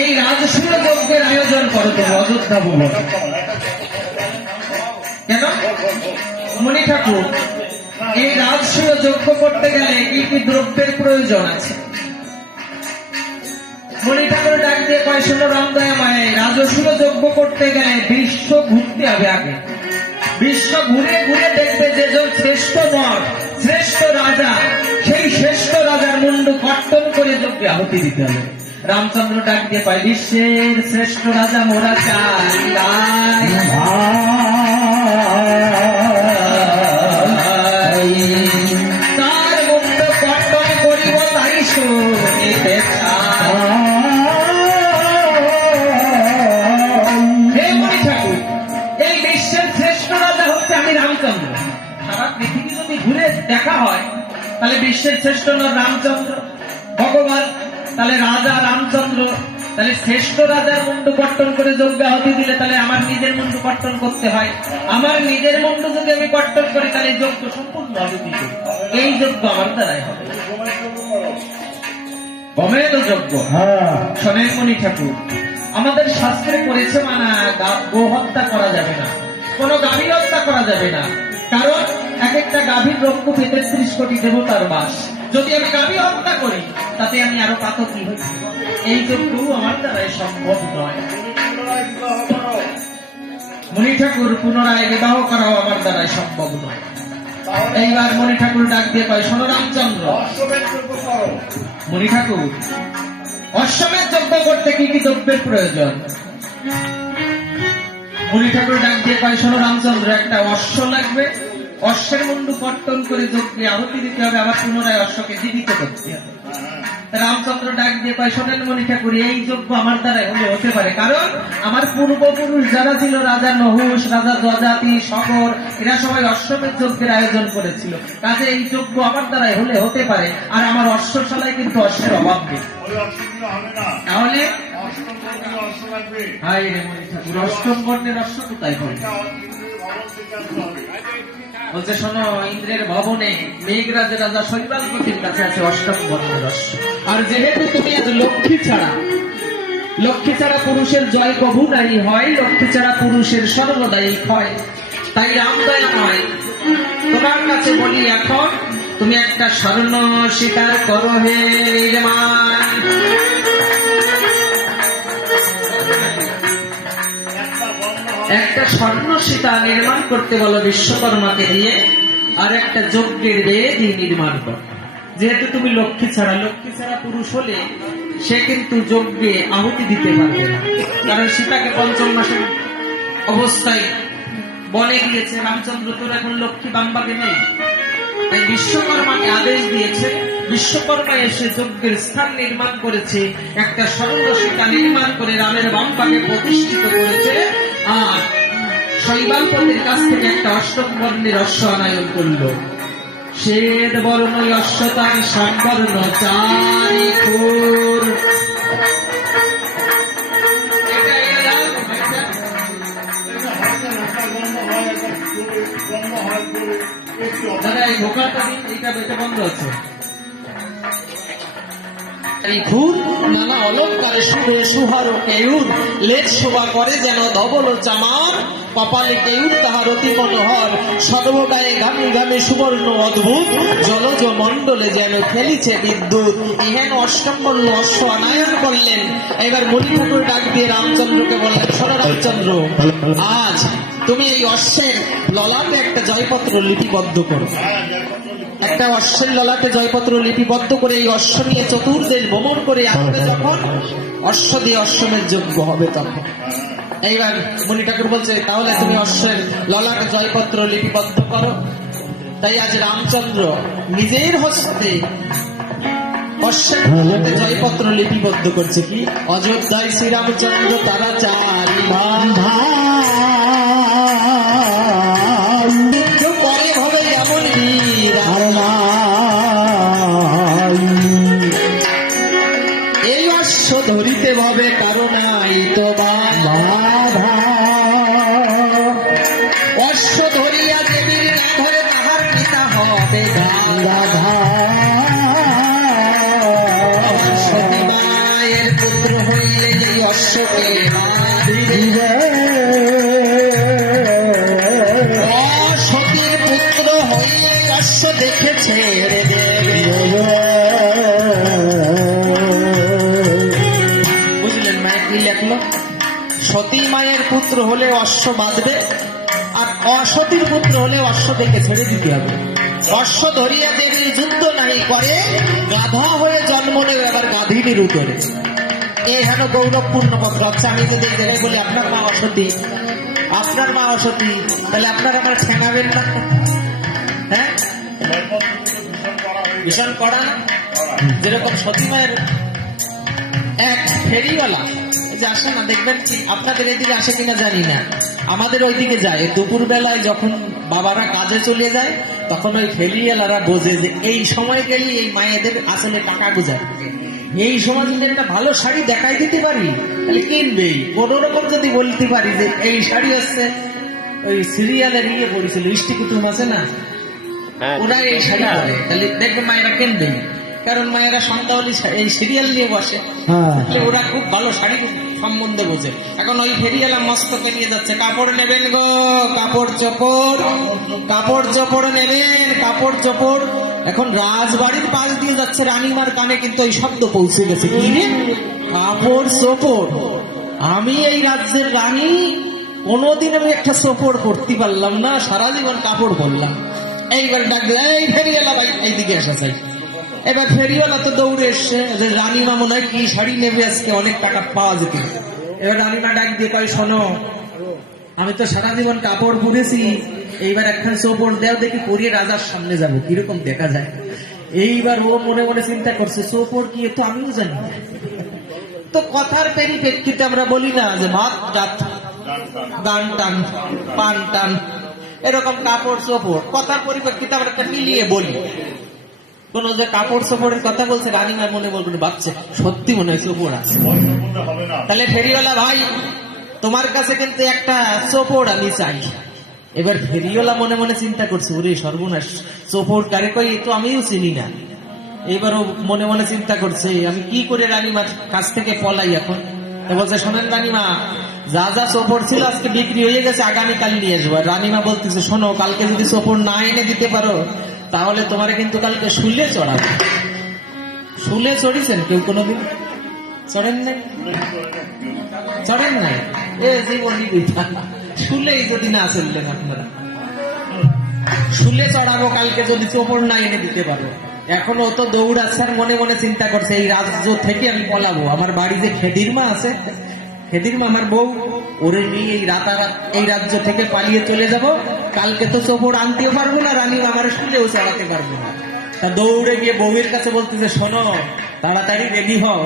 এই রাজসূয় যজ্ঞের আয়োজন করো তুমি অযোধ্যা ভুবন। কেন মণি ঠাকুর, এই রাজসূয় যজ্ঞ করতে গেলে কি কি দ্রব্যের প্রয়োজন আছে? মণি ঠাকুর ডাক দিয়ে কয়, শোনো রামদয়া মায়ে, রাজসূয় যজ্ঞ করতে গেলে বিশ্ব ঘুরতে হবে আগে। বিশ্ব ঘুরে ঘুরে দেখবে যে শ্রেষ্ঠ নর, শ্রেষ্ঠ রাজা, সেই শ্রেষ্ঠ রাজার মুন্ডু কর্তন করে যজ্ঞে আহুতি দিতে হবে। রামচন্দ্র ডাক দিয়ে পায়, বিশ্বের শ্রেষ্ঠ রাজা মোরা চাই, তার মুন্ড কর্তন করিব তাই শুনিতে চাই। হে মণি ঠাকুর, এই বিশ্বের শ্রেষ্ঠ রাজা হচ্ছে আমি রামচন্দ্র। সারা পৃথিবী যদি ঘুরে দেখা হয় তাহলে বিশ্বের শ্রেষ্ঠ নর রামচন্দ্র ভগবান, তাহলে রাজা রামচন্দ্র, তাহলে শ্রেষ্ঠ রাজার মুন্ডু কর্তন করে যজ্ঞ আহুতি দিলে তাহলে আমার নিজের মুন্ডু কর্তন করতে হয়। আমার নিজের মুন্ডু যদি আমি কর্তন করি তাহলে যজ্ঞ সম্পূর্ণ হবে। এই যজ্ঞ আমার দ্বারাই হবে, গমের যজ্ঞ। শোনেন মণি ঠাকুর, আমাদের শাস্ত্রে করেছে মানা গো হত্যা করা যাবে না, কোন গাভী হত্যা করা যাবে না, কারণ এক একটা গাভীর রক্ত ৩৩ কোটি দেবতার বাস। যদি আমি গাভী হত্যা করি তাতে আমি আরো পাতকি হই। এই যজ্ঞ আমার দ্বারাই সম্ভব নয়। মণি ঠাকুর, পুনরায় বিবাহ করাও আমার দ্বারাই সম্ভব নয়। এইবার মণি ঠাকুর ডাক দিয়ে কয়, শোনো রামচন্দ্র। মণি ঠাকুর, অশ্বমেধ যজ্ঞ করতে কি কি দ্রব্যের প্রয়োজন? মণি ঠাকুর ডাক দিয়ে কয়, শোনো রামচন্দ্র, একটা অশ্ব লাগবে, অশ্বের মুন্ডু কর্তন করে যজ্ঞে আহুতি দিতে হবে, আবার পুনরায় অশ্বকে জীবিত করতে হবে। রামচন্দ্র ডাক দিয়ে কয়, শোনেন মণি ঠাকুর, এই যজ্ঞ আমার দ্বারাই হলে হতে পারে, কারণ আমার পূর্বপুরুষ যারা ছিল, রাজা নহুষ, রাজা যজাতি, শকর, এরা সবাই অশ্বমেধ যজ্ঞের আয়োজন করেছিল, কাজে এই যজ্ঞ আমার দ্বারাই হলে হতে পারে। আর আমার অশ্বশালায় কিন্তু অশ্বের অভাব নেই। তাহলে অষ্টম বর্ণের অশ্ব কোথায় হয়? বলছে, শোনো, ইন্দ্রের ভবনে মেঘরাজের রাজা শৈবালপতির কাছে আছে অষ্টম বর্ণের অশ্ব। আর যেহেতু তুমি আজ লক্ষ্মী ছাড়া পুরুষের জয় কভু নাই হয়, লক্ষ্মী ছাড়া পুরুষের সর্বদাই হয়, তাই রামদয়া নয় তোমার কাছে বলি, এখন তুমি একটা স্বর্ণ স্বীকার করো হে যজমান। একটা স্বর্ণ সীতা নির্মাণ করতে বলো বিশ্বকর্মাকে দিয়ে, আর একটা যজ্ঞের বেদী নির্মাণ করো। যেহেতু তুমি লক্ষ্মী ছাড়া পুরুষ হলে সে কিন্তু যজ্ঞে আহুতি দিতে পারবে না, কারণ সীতাকে ৫ম মাসের অবস্থায় বনে দিয়েছে রামচন্দ্র, তোর এখন লক্ষ্মী বামবাগে নেই, তাই বিশ্বকর্মাকে আদেশ দিয়েছে। বিশ্বকর্মা এসে যজ্ঞের স্থান নির্মাণ করেছে, একটা স্বর্ণ সীতা নির্মাণ করে রামের বামবাগে প্রতিষ্ঠিত করেছে, আর শৈবালপতির কাছ থেকে একটা অষ্টম বর্ণের অশ্ব আনায়ন করল। শ্বেত বর্ণ অশ্ব তার সম্বর্ণ চারি খুর। দাদা, এই ভোকালটা দিন, এটা বন্ধ আছে। এই ঘুর নানা অলঙ্কারে শুভে সুহার কেউর, লেজ শোভা করে যেন ধবল চামার, কপালে কেউর তাহার অতি মনোহর, সর্বগায়ে ঘামে ঘামে সুবর্ণ অদ্ভুত, জলজ মণ্ডলে যেন খেলিছে বিদ্যুৎ। ইহেন অষ্টম বর্ণ অশ্ব আনায়ন করলেন। এবার মণি ঠাকুর ডাক দিয়ে রামচন্দ্রকে বললেন, শোনো রামচন্দ্র, আজ তুমি এই অশ্বের ললাটে একটা জয়পত্র লিপিবদ্ধ করো। একটা অশ্বের ললাটে জয়পত্র লিপিবদ্ধ করে এই অশ্ব নিয়ে চতুর্দেশ ভ্রমণ করে আসবে, যখন অশ্ব দিয়ে অশ্বমেধ যজ্ঞ হবে তখন। এইবার মণি ঠাকুর বলছে, তাহলে তুমি অশ্বের ললাটে জয়পত্র লিপিবদ্ধ করো। তাই আজ রামচন্দ্র নিজের হস্তে অশ্বের ললাটে জয়পত্র লিপিবদ্ধ করছে। কি অযোধ্যায় শ্রীরামচন্দ্র তারা চারি বান্ধা, পরে হবে যেমন এই অশ্ব ধরিতে হবে কারণাই তো বাধা, অশ্ব ধরিয়া দেবীর অশ্ব দেখে ছেড়ে দেবে। বুঝলেন মায়ের কি লেখলো? সতী মায়ের পুত্র হলে অশ্ব বাঁধবে, আর অসতীর পুত্র হলে অশ্ব দেখে ছেড়ে দিতে হবে। অশ্ব ধরিয়া দেবী যুদ্ধ নাই করে, গাধা হয়ে জন্ম নেবে আবার গাধীর উত্তরে। এই হেন গৌরবপূর্ণ পত্র। আচ্ছা আমি যদি এই জায়গায় বলি আপনার মা অসতী, আপনার মা অসতী, তাহলে আপনারা আমার ঠেঙাবেন না? হ্যাঁ, ভীষণ কড়া না? যেরকম সতী মায়ের এক ফেরিওয়ালা যে আসে না, দেখবেন আপনাদের এদিকে আসে কিনা জানি না, আমাদের ওইদিকে যায় দুপুর বেলায় যখন বাবারা কাজে চলে যায়, তখন ওই ফেরিওয়ালারা বোঝে যে এই সময় গেলে এই মায়েদের আসলে টাকা গুজায়। এই সময় যদি একটা ভালো শাড়ি দেখাই দিতে পারি তাহলে কিনবেই। কোন রকম যদি বলতে পারি যে এই শাড়ি হচ্ছে ওই সিরিয়ালের ইয়ে পড়েছিল ইষ্টি কুটুম আছে না, ওরা এই শাড়ি পরে, তাহলে দেখবে মায়েরা কিনবেই। কারণ মায়েরা সন্ধ্যা হলে এই সিরিয়াল নিয়ে বসে, ওরা খুব ভালো শাড়ি সম্বন্ধে বোঝে। এখন ওই ফেরিওয়ালা মস্তকে নিয়ে যাচ্ছে, কাপড় নেবেন গো, কাপড় চোপড়, কাপড় চোপড় নেবেন, কাপড় চোপড়। এখন রাজবাড়ির পাশ দিয়ে যাচ্ছে, রানীমার কানে কিন্তু এই শব্দ পৌঁছে গেছে, কি রে কাপড় চোপড়। আমি এই রাজ্যের রানী, কোনোদিন আমি একটা চোপড় পরতে পারলাম না, সারা জীবন কাপড় পরলাম। এইবার ডাকবে, এই ফেরিওয়ালা ভাই এইদিকে এসে চাই। এবার ফেরিওয়ালা তো দৌড়ে এসছে যে রানীমা মনে হয় কি শাড়ি নেবে আজকে, অনেক টাকা পাওয়া যেত। এবার রানীমা ডাক দিয়ে কয়, শোনো আমি তো সারা জীবন কাপড় পরেছি, এইবার একখান চোপড় দেও দেখি পরিয়ে রাজার সামনে যাবো, কিরকম দেখা যায়। এইবার ও মনে মনে চিন্তা করছে চোপড় কি, তো আমিও জানি। তো কথার পরিপ্রেক্ষিতে আমরা বলি না যে ভাত ডাত গান টান পান টান, এরকম কাপড় চোপড় কথার পরিপ্রেক্ষিতে আমরা একটা মিলিয়ে বলি। কোন যে কাপড় চোপড়ের কথা বলছে, রানীমা মনে বলবে বাচ্চা সত্যি মনে হয় চোপড় আছে। তাহলে ফেরিওয়ালা ভাই তোমার কাছে কিন্তু একটা চোপড় আমি চাই। এবার ফেরিওয়ালা মনে মনে চিন্তা করছে, ওরে সর্বনাশ, চোপড় কারে কই, তো আমিও চিনি না। এবারও মনে মনে চিন্তা করছে আমি কি করে রানীমার কাছ থেকে পলাই। এখন বলছে, শোনেন রানীমা, যা যা চোপড় ছিল আজকে বিক্রি হয়ে গেছে, আগামীকাল নিয়ে আসবো। রানীমা বলতেছে, শোনো কালকে যদি চোপড় না এনে দিতে পারো তাহলে তোমার কিন্তু কালকে শুলে চড়াবে। শুলে চড়িয়েছেন কেউ কোনোদিন? চড়েন নাই? চড়েন নাই? এ জীবনই বৃথা। শুলেই যদি না চললেন আপনারা, শুলে চড়াবো কালকে যদি চোপড় না এনে দিতে পারো। এখনো তো দৌড়াচ্ছে আর মনে মনে চিন্তা করছে এই রাজ্য থেকে আমি পলাবো। আমার বাড়ি যে খেদিরমা আছে, খেদিরমা আমার বউ, ওরে নিয়ে এই রাতারাত এই রাজ্য থেকে পালিয়ে চলে যাব। কালকে তো চোপড় আনতেও পারবো না, রানী আমার শুলেও চালাতে পারবো না। তা দৌড়ে গিয়ে বউয়ের কাছে বলতেছে, শোনো তাড়াতাড়ি রেডি হও।